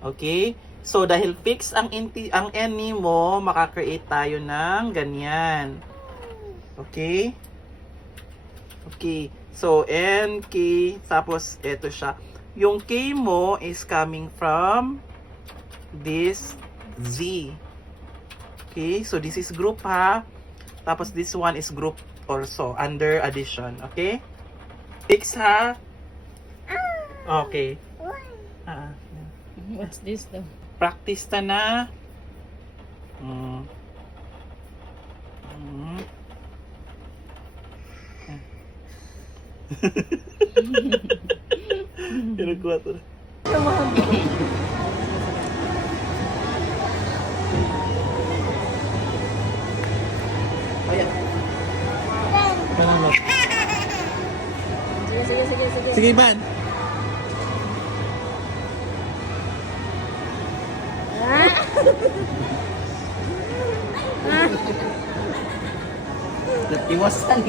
Okay? So, dahil fix ang any mo, makakreate tayo ng ganyan. Okay? Okay. So, N, K, tapos eto siya. Yung K mo is coming from this Z. Okay? So, this is group ha. Tapos, this one is group also, under addition. Okay? Fix ha? Okay. Ah, What's this though? practice ta na. Mm. Mm. Pinagkuha to na. Ayan. Sige. Sige, Ivan. Iwasan.